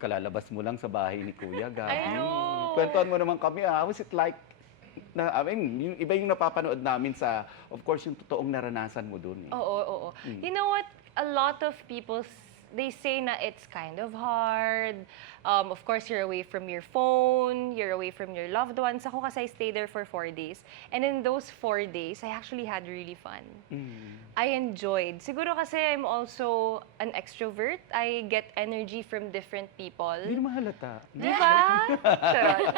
Kalalabas mo lang sa bahay ni Kuya, Gabi. I know. Kwentuhan mo naman kami, how was it like? I mean, yung iba yung napapanood namin sa, of course, yung totoong naranasan mo dun. Eh. Oo, oo. You know what? A lot of people, they say na it's kind of hard. Of course, you're away from your phone, you're away from your loved ones. Ako kasi I stayed there for 4 days. And in those 4 days, I actually had really fun. I enjoyed. Siguro kasi I'm also an extrovert. I get energy from different people. Hindi naman halata. Di ba? Charot.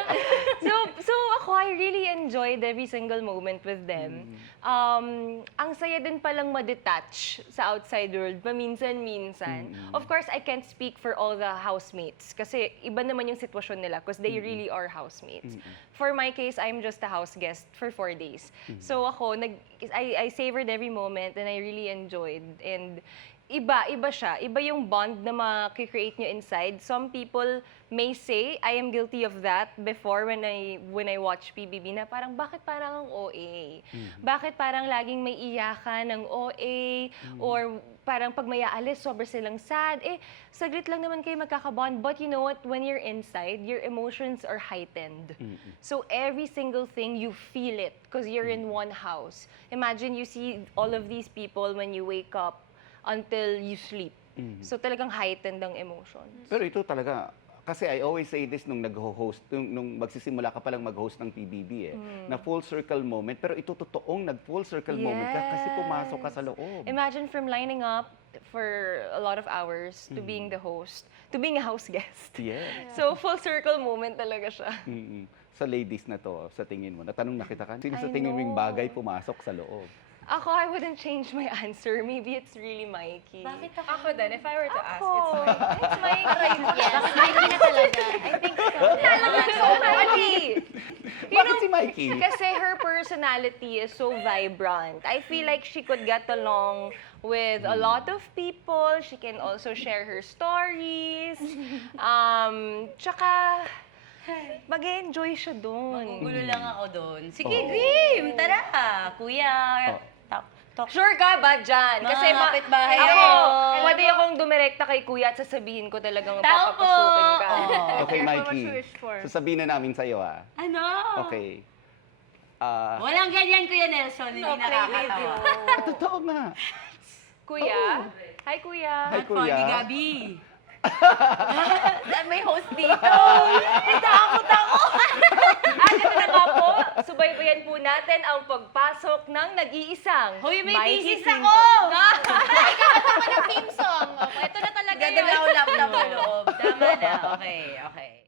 So ako, I really enjoyed every single moment with them. Ang saya din palang ma-detach sa outside world, paminsan-minsan. Of course, I can't speak for all the housemates kasi iba naman yung sitwasyon nila because they really are housemates. For my case, I'm just a house guest for 4 days. So ako, I savored every moment and I really enjoyed. And iba siya. Iba yung bond na makikreate nyo inside. Some people may say, I am guilty of that before when I watch PBB na parang, bakit parang ang OA? Bakit parang laging may iyakan ng OA? Or parang pag may aalis, sobrang silang sad. Eh, saglit lang naman kayo magkakabond. But you know what? When you're inside, your emotions are heightened. So every single thing, you feel it because you're in one house. Imagine you see all of these people when you wake up until you sleep. So talagang heightened ang emotions. Pero ito talaga, kasi I always say this nung nag-host, nung magsisimula ka palang mag-host ng PBB na full circle moment, pero ito totoong nag-full circle moment ka kasi pumasok ka sa loob. Imagine from lining up for a lot of hours to being the host, to being a house guest. Yes. So full circle moment talaga siya. Sa ladies na to, sa tingin mo, natanong na kita sino sa I tingin mo yung know. bagay pumasok sa loob? Ako, I wouldn't change my answer. Maybe it's really Mikey. Bakit Ako din, if I were to ask, Ako, it's mine. it's Mikey. Yes, Mikey na talaga. I think so. So funny. Bakit si Mikey? Kasi her personality is so vibrant. I feel like she could get along with a lot of people. She can also share her stories. Tsaka, mag-enjoy siya doon. Magugulo lang ako doon. Sige, Grim! Tara! Kuya! Talk. Sure ka ba dyan? Mga kapitbahay ako, kayo. pwede akong dumirekta kay kuya at sasabihin ko talagang Tao po! papapasukin ka. Okay, What Mikey. you wish for? Sasabihin na namin sa'yo, Ano? Okay. Walang ganyan, Kuya Nelson. Hindi nakakatawa. Totoo nga. Kuya? Hi, kuya. Hi, Kuya. Funny, Gabi. May host dito. Takot ako. At ito na nga po, subaybayan po natin ang pagpasok ng nag-iisang Hoy, may Mikey thesis ako! Pinto. Ito na talaga yun. Ganda na ulap na loob. Tama na. Okay, okay.